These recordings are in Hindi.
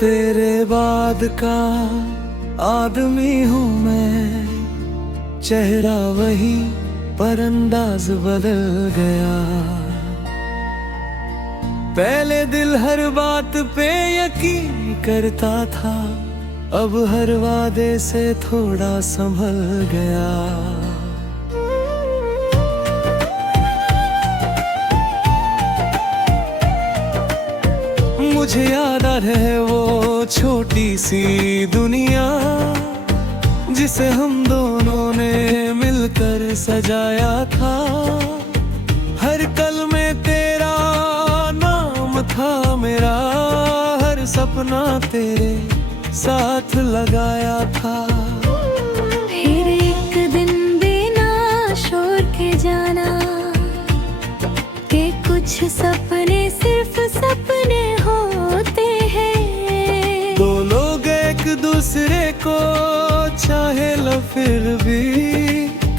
तेरे बाद का आदमी हूँ मैं, चेहरा वही पर अंदाज बदल गया। पहले दिल हर बात पे यकीन करता था, अब हर वादे से थोड़ा संभल गया। मुझे याद है वो छोटी सी दुनिया, जिसे हम दोनों ने मिलकर सजाया था। हर कल में तेरा नाम था मेरा, हर सपना तेरे साथ लगाया था। फिर एक दिन बिना शोर के जाना कि कुछ सपने सिर्फ सपने होते हैं। दो लोग एक दूसरे को चाहे लो फिर भी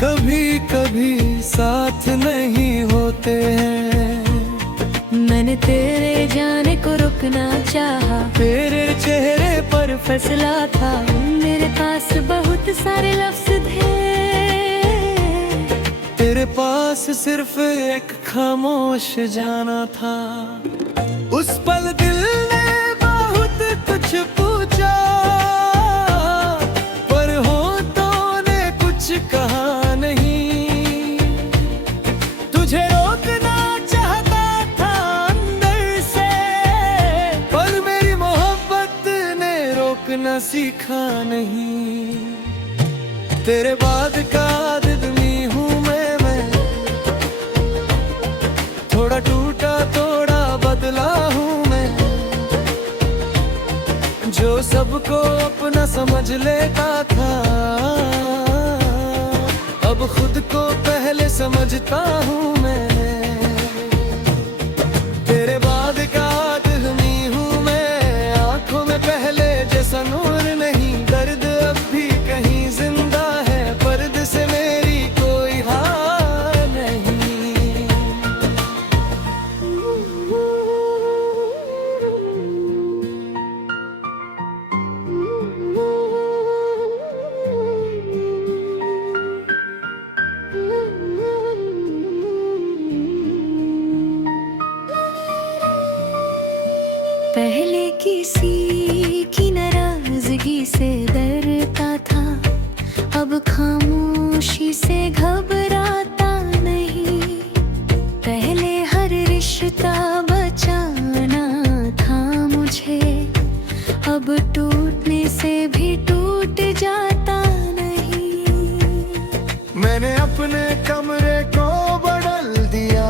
कभी कभी साथ नहीं होते हैं। मैंने तेरे जाने को रुकना चाहा, तेरे चेहरे पर फैसला था। मेरे पास बहुत सारे लफ्ज थे, तेरे पास सिर्फ एक खामोश जाना था। उस पल दिल ने बहुत कुछ पूछा, पर होठों ने कुछ कहा नहीं। तुझे रोकना चाहता था अंदर से, पर मेरी मोहब्बत ने रोकना सीखा नहीं। तेरे बाद का आदमी हूँ मैं, थोड़ा टूटा थोड़ा बदला हूँ मैं। जो सबको अपना समझ लेता था, अब खुद को पहले समझता हूँ मैं। तेरे बाद का आदमी हूँ मैं, आंखों में पहले जैसा नूर नहीं। दर्द अब भी कहीं जिंदा है, पर्दे से मेरी कोई हार नहीं। पहले किसी की नाराजगी से डरता था, अब खामोशी से घबराता नहीं। पहले हर रिश्ता बचाना था मुझे, अब टूटने से भी टूट जाता नहीं। मैंने अपने कमरे को बदल दिया,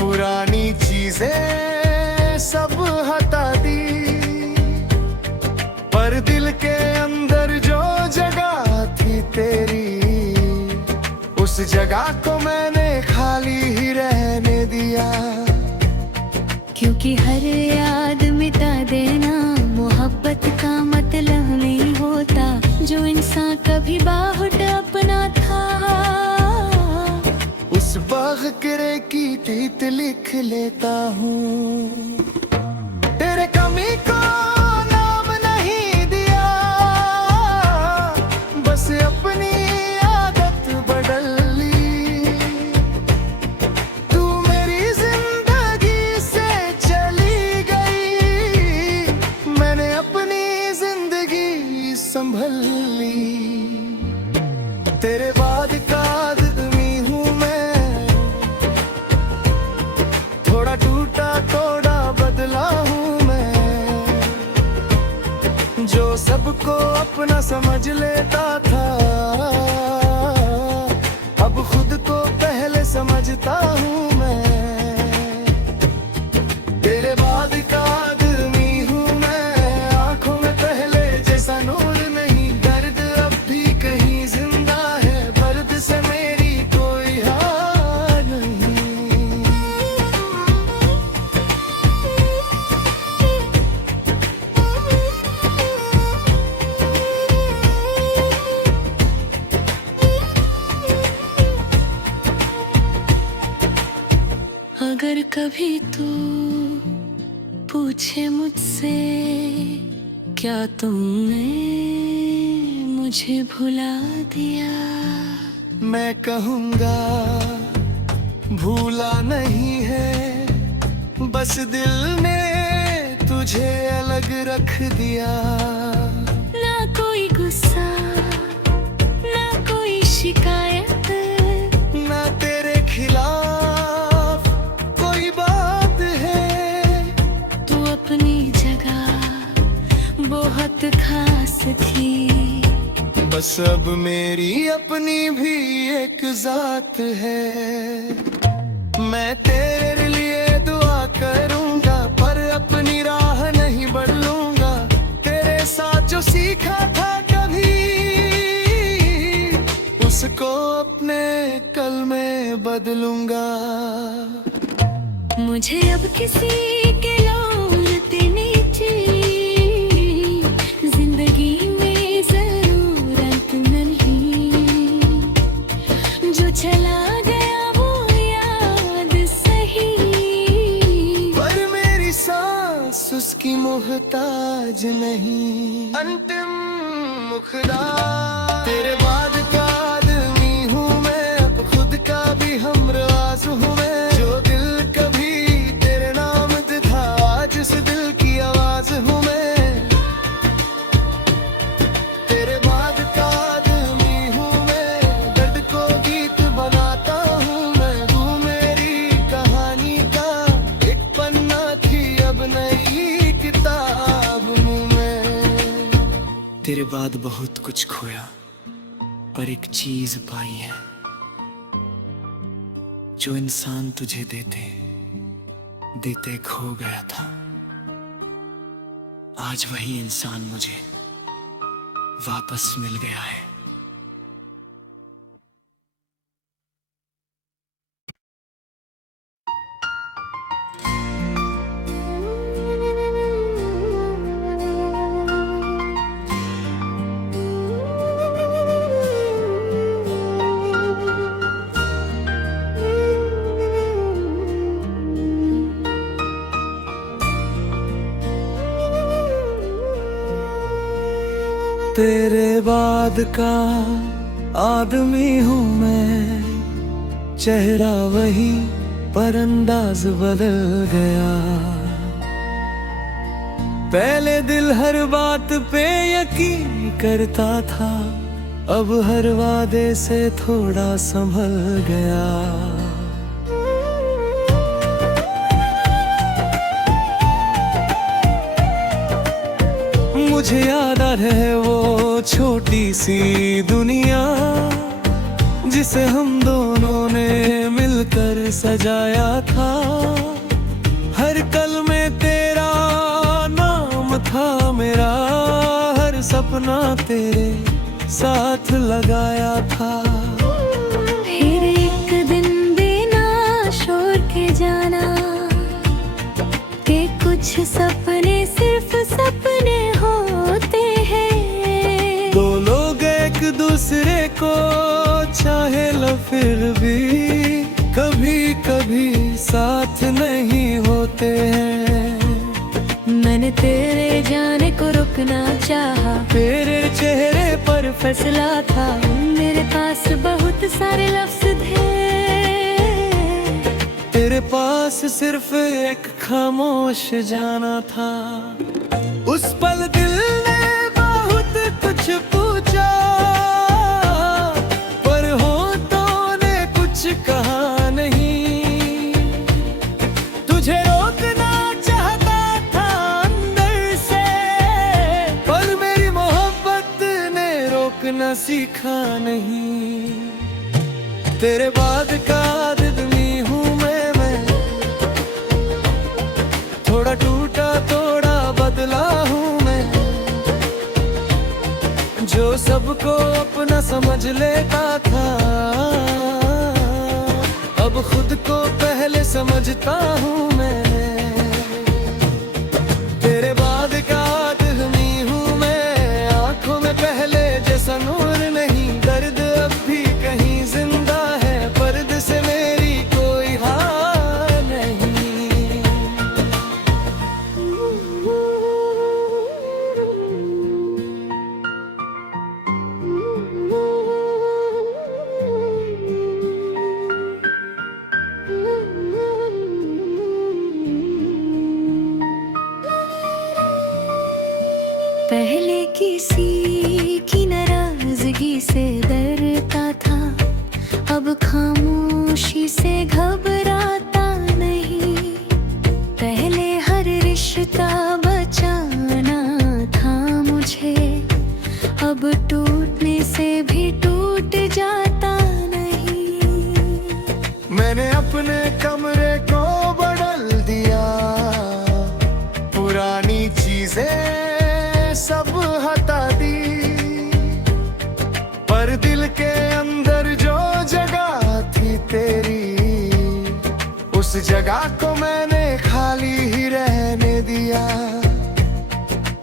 पुरानी चीजें सब हटा दी, पर दिल के अंदर जो जगह थी तेरी, उस जगह को मैंने खाली ही रहने दिया। क्योंकि हर याद मिटा देना मोहब्बत का मतलब नहीं होता। जो इंसान कभी बाहुट अपना था, उस बाग़ की तीत लिख लेता हूँ। तेरे कमी को नाम नहीं दिया, बस अपनी आदत बदल ली। तू मेरी जिंदगी से चली गई, मैंने अपनी जिंदगी संभल ली। तेरे बाद का आदमी हूँ मैं, थोड़ा टूटा थोड़ा बदला हूँ मैं। जो सबको अपना समझ लेता था, अब खुद को पहले समझता हूँ मैं। तेरे बाद का आदमी हूँ मैं, आंखों में पहले जैसा नूर नहीं। दर्द अब भी कहीं जिंदा है, पर्दे से मेरी कोई हार नहीं। अगर कभी तू पूछे मुझसे क्या तुमने मुझे भुला दिया, मैं कहूँगा भूला नहीं है, बस दिल ने तुझे अलग रख दिया। ना कोई गुस्सा ना कोई शिकायत, ना तेरे खिलाफ कोई बात है। तू अपनी जगह बहुत खास थी, बस अब मेरी अपनी भी एक जात है। मैं तेरे लिए दुआ करूंगा पर अपनी राह नहीं बदलूंगा। तेरे साथ जो सीखा था कभी उसको अपने कल में बदलूंगा। मुझे अब किसी के लौट नीचे जिंदगी में जरूरत नहीं, जो चला गया वो याद सही, पर मेरी सांस उसकी मोहताज नहीं। अंतिम मुखड़ा तेरे बाद का आदमी हूँ मैं, अब खुद का भी हमराज हूँ मैं। जो दिल कभी तेरे नाम था आज उस दिल की आवाज हूँ मैं। तेरे बाद का आदमी हूँ मैं, दर्द को गीत बनाता हूँ मैं। तू मेरी कहानी का एक पन्ना थी, अब नई किताब हूँ मैं। तेरे बाद बहुत कुछ खोया पर एक चीज पाई है, जो इंसान तुझे देते देते खो गया था। आज वही इंसान मुझे वापस मिल गया है। तेरे बाद का आदमी हूँ मैं, चेहरा वही पर अंदाज बदल गया। पहले दिल हर बात पे यकीन करता था, अब हर वादे से थोड़ा संभल गया। मुझे याद आ रहे वो छोटी सी दुनिया, जिसे हम दोनों ने मिलकर सजाया था। हर कल में तेरा नाम था मेरा, हर सपना तेरे साथ लगाया था। फिर एक दिन बिना शोर के जाना कि कुछ सपने सिर्फ सपने होते हैं। दो लोग एक दूसरे को चाहे लो फिर भी कभी कभी साथ नहीं होते हैं। मैंने तेरे जाने को रुकना चाहा, तेरे चेहरे पर फैसला था। मेरे पास बहुत सारे लफ्ज थे, तेरे पास सिर्फ एक खामोश जाना था। उस पल दिल ने बहुत कुछ पूछा, पर होठों ने कुछ कहा नहीं। तुझे रोकना चाहता था अंदर से, पर मेरी मोहब्बत ने रोकना सीखा नहीं। तेरे बाद का आदमी हूँ मैं, थोड़ा टूटा थोड़ा बदला हूँ मैं। जो सबको अपना समझ लेता था, अब खुद को पहले समझता हूँ मैं। तेरे बाद का आदमी हूँ मैं, आंखों में पहले जैसा नूर नहीं। दर्द अब भी कहीं जिंदा है, पर्द से मेरी कोई हार नहीं। से घबराता नहीं। पहले हर रिश्ता बचाना था मुझे, अब टूटने से भी टूट जाता नहीं। मैंने अपने कमरे को बदल दिया, पुरानी चीजें सब हटा दी, पर दिल के अंदर जो जगह थी तेरी, उस जगह को मैंने खाली ही रहने दिया।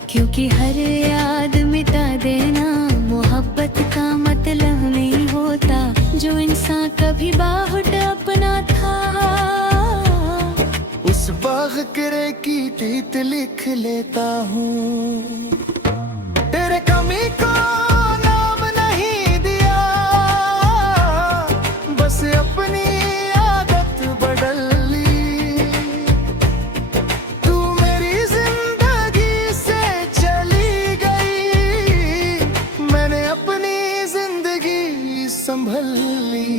क्योंकि हर याद मिटा देना मोहब्बत का मतलब नहीं होता। जो इंसान कभी बाहुट अपना था, उस बगरे की तीत लिख लेता हूँ। तेरे कमी को नाम नहीं दिया, बस अपनी आदत बदल ली। तू मेरी जिंदगी से चली गई, मैंने अपनी जिंदगी संभल ली।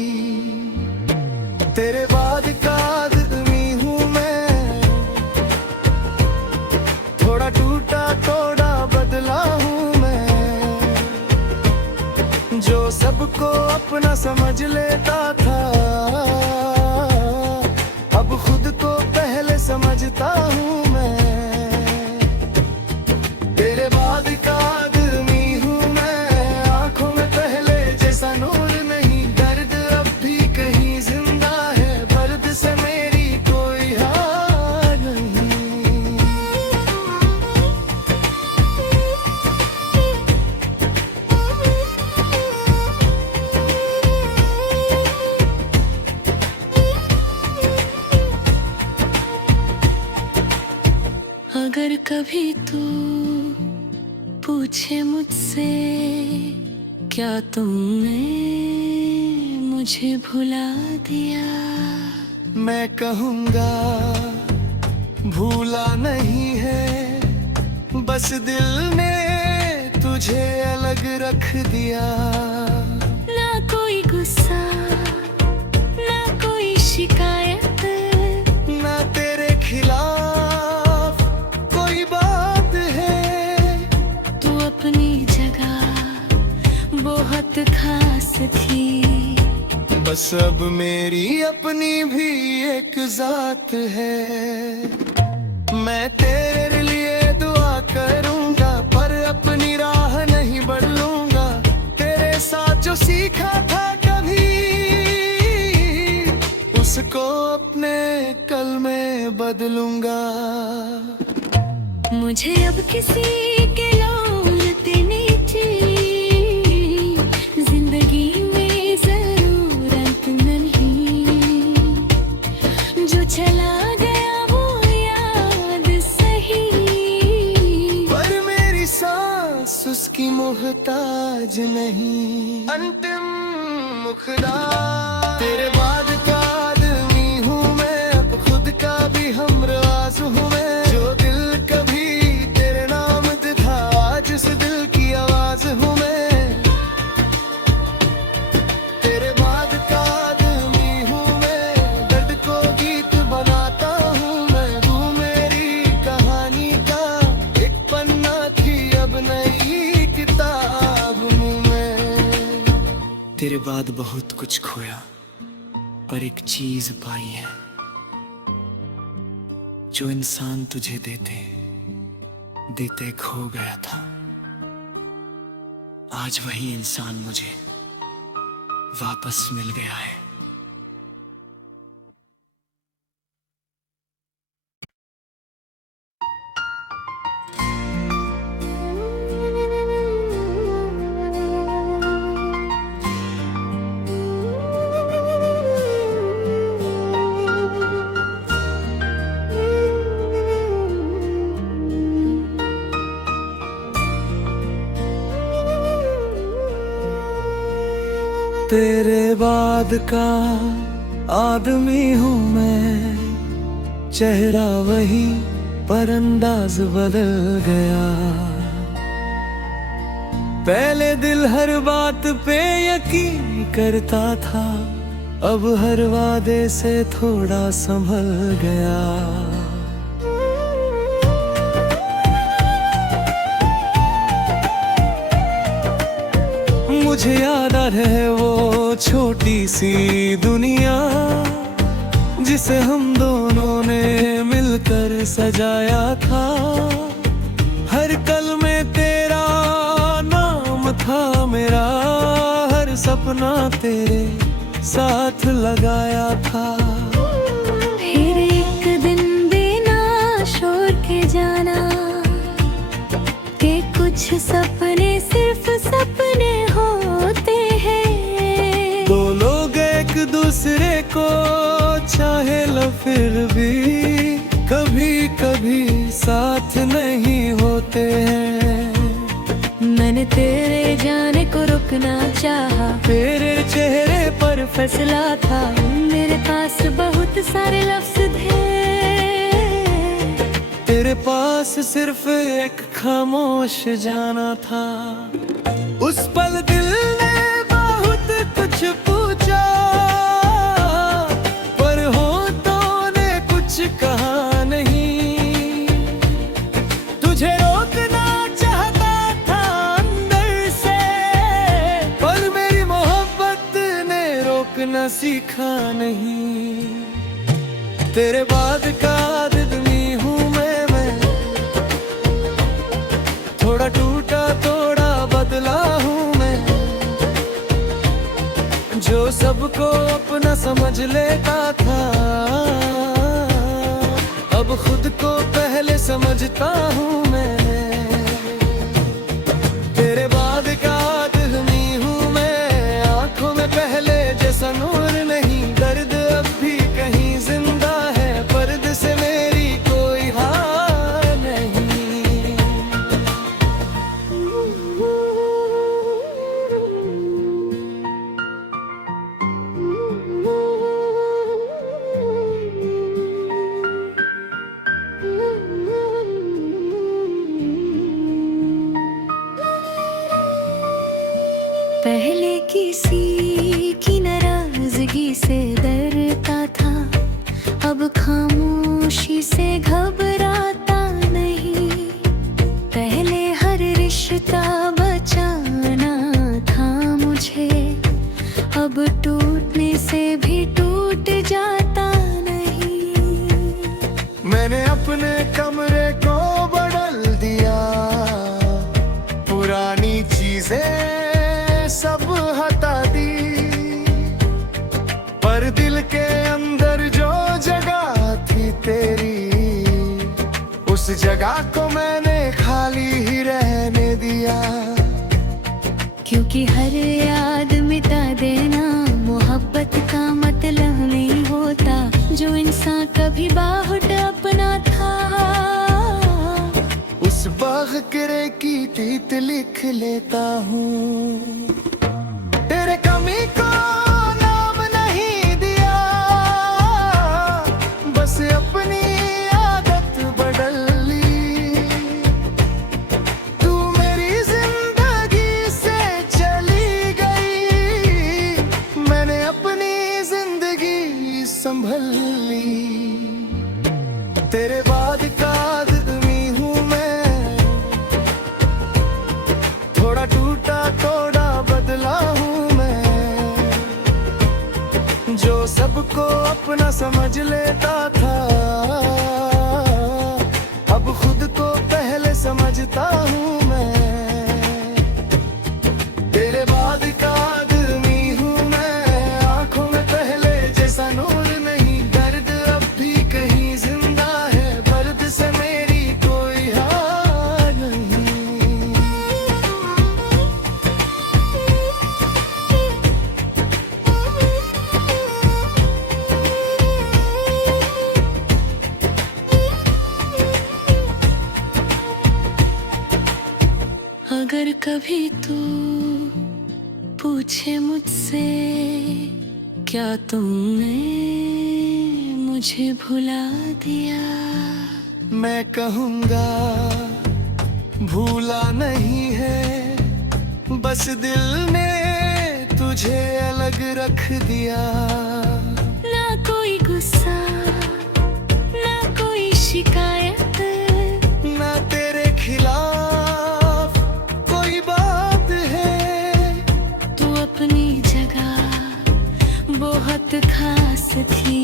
तेरे बाद का आदमी हूँ मैं, थोड़ा टूटा थोड़ा बदला हूँ मैं। जो सबको अपना समझ लेता था, अब खुद को पहले समझता हूँ मैं। तेरे बाद का आदमी हूँ मैं, आंखों में पहले जैसा नूर नहीं। दर्द अब भी कहीं जिंदा है, दर्द से मेरी कोई हार नहीं। अगर कभी तू पूछे मुझसे क्या तुमने मुझे भुला दिया, मैं कहूँगा भूला नहीं है, बस दिल ने तुझे अलग रख दिया। ना कोई गुस्सा ना कोई शिकायत, ना तेरे खिलाफ कोई बात है। तू अपनी जगह बहुत खास थी। बस अब मेरी अपनी भी एक जात है। मैं तेरे लिए दुआ करूंगा, पर अपनी राह नहीं बदलूंगा। तेरे साथ जो सीखा था कभी, उसको अपने कल में बदलूंगा। मुझे अब किसी के लौट नहीं चाहिए, जिंदगी में जरूरत नहीं। जो चला गया वो याद सही, पर मेरी सांस उसकी मोहताज नहीं। अंतिम मुखदा तेरे बाद का आदमी हूँ मैं, अब खुद का भी हमराज हूँ मैं। जो दिल कभी तेरे नाम था, आज उस दिल की आवाज हूँ मैं। तेरे बाद का आदमी हूँ मैं, दर्द को गीत बनाता हूँ मैं। तू मेरी कहानी का एक पन्ना थी, अब नई किताब हूँ मैं। तेरे बाद बहुत कुछ खोया, पर एक चीज पाई है। जो इंसान तुझे देते देते खो गया था, आज वही इंसान मुझे वापस मिल गया है। तेरे बाद का आदमी हूँ मैं, चेहरा वही पर अंदाज बदल गया। पहले दिल हर बात पे यकीन करता था, अब हर वादे से थोड़ा संभल गया। मुझे याद आ रहे वो छोटी सी दुनिया जिसे हम दोनों ने मिलकर सजाया था। हर कल में तेरा नाम था मेरा, हर सपना तेरे साथ लगाया था। फिर एक दिन बिना शोर के जाना कि कुछ सपने सिर्फ सपने होते हैं। दो लोग एक दूसरे को चाहे लो फिर भी कभी कभी साथ नहीं होते हैं। मैंने तेरे जाने को रुकना चाहा, तेरे चेहरे पर फैसला था। मेरे पास बहुत सारे लफ्ज थे, तेरे पास सिर्फ एक खामोश जाना था। उस पल दिल ने बहुत कुछ पूछा, पर होठों ने कुछ कहा नहीं। तुझे रोकना चाहता था अंदर से, पर मेरी मोहब्बत ने रोकना सीखा नहीं। तेरे बाद का आदमी हूँ मैं, थोड़ा टूटा थोड़ा बदला हूँ मैं। जो सबको अपना समझ लेता था, अब खुद को पहले समझता हूँ मैं। तेरे बाद का आदमी हूँ मैं, आंखों में पहले जैसा नूर नहीं। दर्द अब भी कहीं जिंदा है, पर्दे से मेरी कोई हार नहीं। पहले किसी की नाराजगी से डरता था, अब खामोशी से घबराता नहीं। पहले हर रिश्ता बचाना था मुझे, अब टूटने से भी टूट जाता नहीं। मैंने अपने कमरे को बदल दिया, पुरानी चीजें सब हटा दी, पर दिल के अंदर जो जगह थी तेरी, उस जगह को मैंने खाली ही रहने दिया। क्योंकि हर याद मिटा देना मोहब्बत का मतलब नहीं होता। जो इंसान कभी बाहुट अपना था, उस बाग किरे की तीत लिख लेता हूँ। तेरे कमी को नाम नहीं दिया, बस अपनी आदत बदल ली। तू मेरी जिंदगी से चली गई, मैंने अपनी जिंदगी संभल ली। तेरे बाद का आदमी हूँ मैं, थोड़ा टूटा थोड़ा बदला हूँ मैं। जो सबको अपना समझ लेता था, अब खुद को पहले समझता हूँ मैं। तेरे बाद का आदमी हूँ मैं, आंखों में पहले जैसा नूर नहीं। दर्द अब भी कहीं जिंदा है, पर्दे से मेरी कोई हार नहीं। अगर कभी तू पूछे मुझसे क्या तुमने मुझे भुला दिया, मैं कहूँगा भूला नहीं है, बस दिल ने तुझे मुझे अलग रख दिया। ना कोई गुस्सा, ना कोई शिकायत, ना तेरे खिलाफ कोई बात है। तू अपनी जगह बहुत खास थी।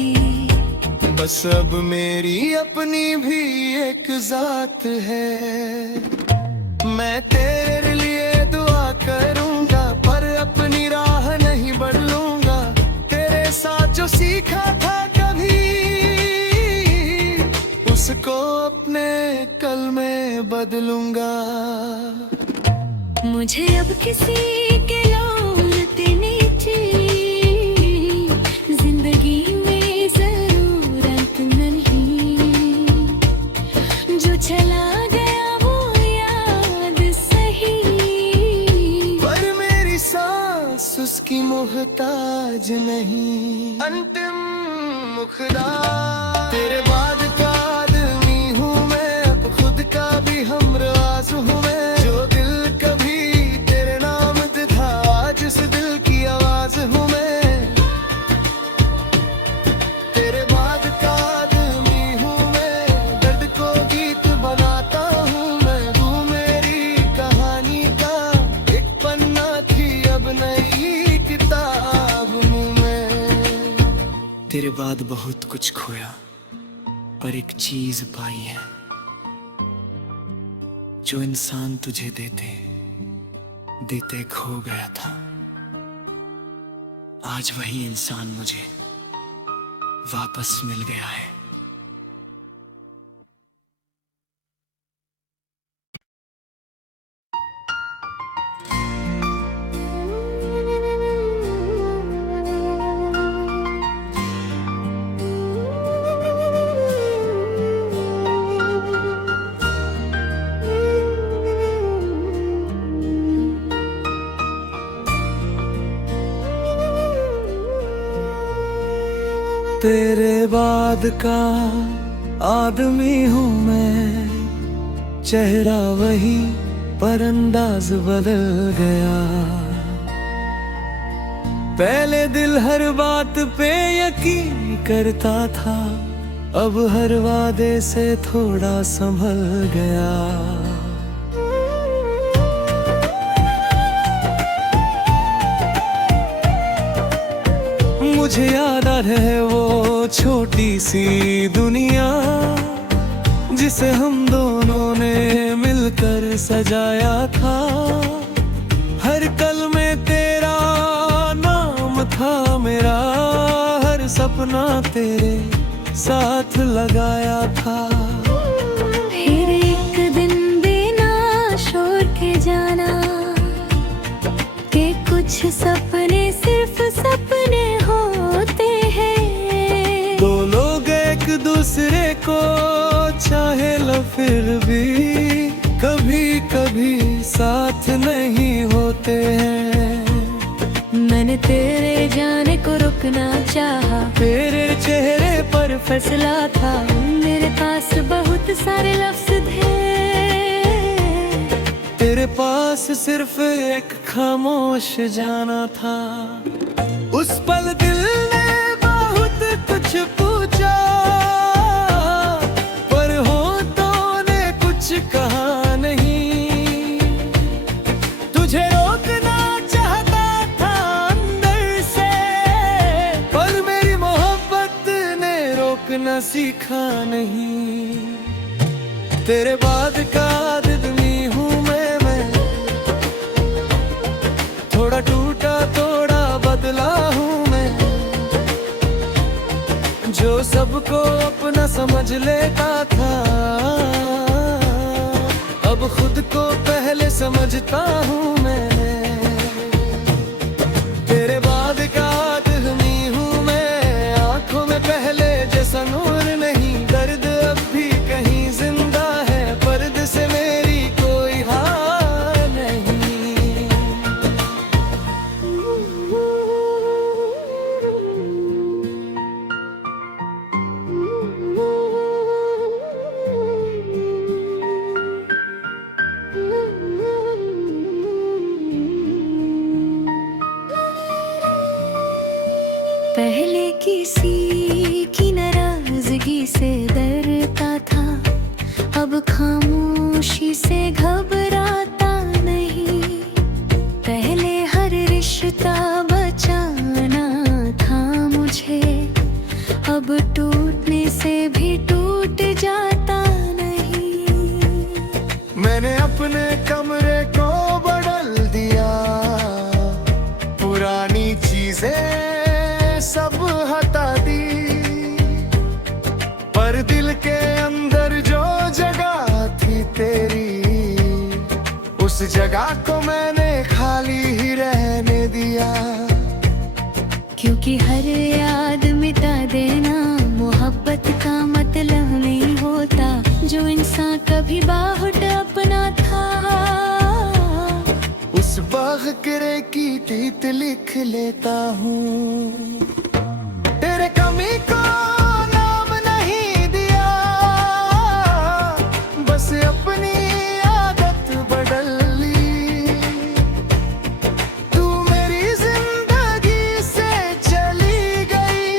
बस अब मेरी अपनी भी एक जात है। मैं तेरे लिए दुआ करूंगा, पर अपनी राह नहीं बदलूंगा। तेरे साथ जो सीखा था कभी, उसको अपने कल में बदलूंगा। मुझे अब किसी के लौट नीचे जिंदगी में जरूरत नहीं। जो चला गया वो याद सही, पर मेरी सांस उसकी मोहताज नहीं। अंतिम मुखदा तेरे बाद का आदमी हूँ मैं, अब खुद का भी हमराज हूँ मैं। जो दिल कभी तेरे नाम था, आज इस दिल की आवाज हूँ मैं। तेरे बाद का आदमी हूँ मैं, दर्द को गीत बनाता हूँ मैं। तू मेरी कहानी का एक पन्ना थी, अब नई किताब हूँ मैं। तेरे बाद बहुत कुछ खोया, पर एक चीज पाई है। जो इंसान तुझे देते देते खो गया था, आज वही इंसान मुझे वापस मिल गया है। तेरे बाद का आदमी हूँ मैं, चेहरा वही पर अंदाज बदल गया। पहले दिल हर बात पे यकीन करता था, अब हर वादे से थोड़ा संभल गया। मुझे याद है वो छोटी सी दुनिया, जिसे हम दोनों ने मिलकर सजाया था। हर कल में तेरा नाम था मेरा, हर सपना तेरे साथ लगाया था। फिर एक दिन बिना शोर के जाना, कि कुछ सपने सिर्फ सपने होते हैं। दो लोग एक दूसरे को चाहे लो, फिर भी कभी कभी साथ नहीं होते हैं। मैंने तेरे जाने को रुकना चाहा, तेरे चेहरे पर फैसला था। मेरे पास बहुत सारे लफ्ज थे, तेरे पास सिर्फ एक खामोश जाना था। उस पल दिल ने बहुत कुछ पूछा, पर होठों ने कुछ कहा नहीं। तुझे रोकना चाहता था अंदर से, पर मेरी मोहब्बत ने रोकना सीखा नहीं। तेरे बाद का आदमी हूँ मैं, थोड़ा टूटा थोड़ा बदला हूँ मैं। जो सबको अपना समझ लेता था, अब खुद को पहले समझता हूँ मैं। तेरे बाद का आदमी हूँ मैं, आंखों में पहले जैसा नूर नहीं। दर्द अब भी कहीं जिंदा है, पर्दे से मेरी कोई हार नहीं। पहले किसी की नाराजगी से डरता था, अब खामोशी से घबराता नहीं। पहले हर रिश्ता बचाना था मुझे, अब टूटने से भी टूट जाता नहीं। मैंने अपने कमरे को बदल दिया, पुरानी चीजें सब हटा दी, पर दिल के अंदर जो जगह थी तेरी, उस जगह को मैंने खाली ही रहने दिया। क्योंकि हर याद मिटा देना मोहब्बत का मतलब नहीं होता, जो इंसान कभी बाहुट अपना था। उस बगरे की तीत लिख लेता हूँ, तेरे कमी को नाम नहीं दिया, बस अपनी आदत बदल ली। तू मेरी जिंदगी से चली गई,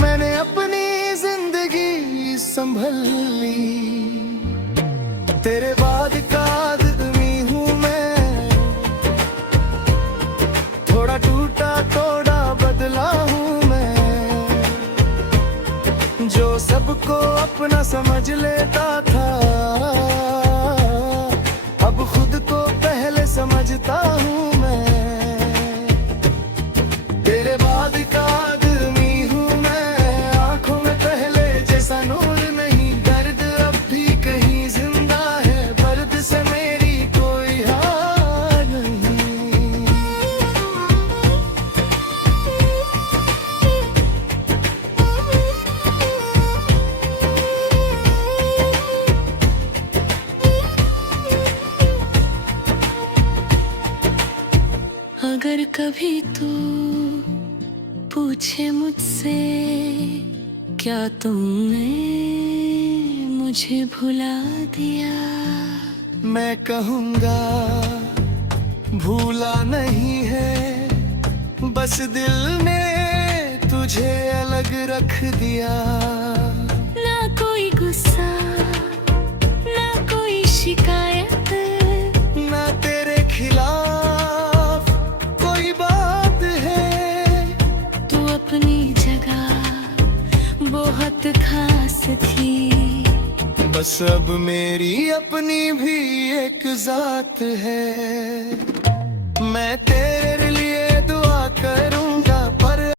मैंने अपनी जिंदगी संभल ली। तेरे बाद का आदमी हूँ मैं, थोड़ा टूटा थोड़ा बदला हूँ मैं, जो सबको अपना समझ लेता था, अब खुद को पहले समझता हूँ मैं। तेरे बाद का आदमी हूँ मैं, आंखों में पहले जैसा नूर नहीं, दर्द अब भी कहीं जिंदा है, दर्द से मेरी कोई हार नहीं। अगर कभी तू पूछे मुझसे क्या तुमने मुझे भुला दिया, मैं कहूँगा भूला नहीं है, बस दिल ने तुझे अलग रख दिया। ना कोई गुस्सा ना कोई शिकायत, ना तेरे खिलाफ कोई बात है, तू अपनी जगह बहुत खास थी। बस अब मेरी अपनी भी एक जात है, मैं तेरे लिए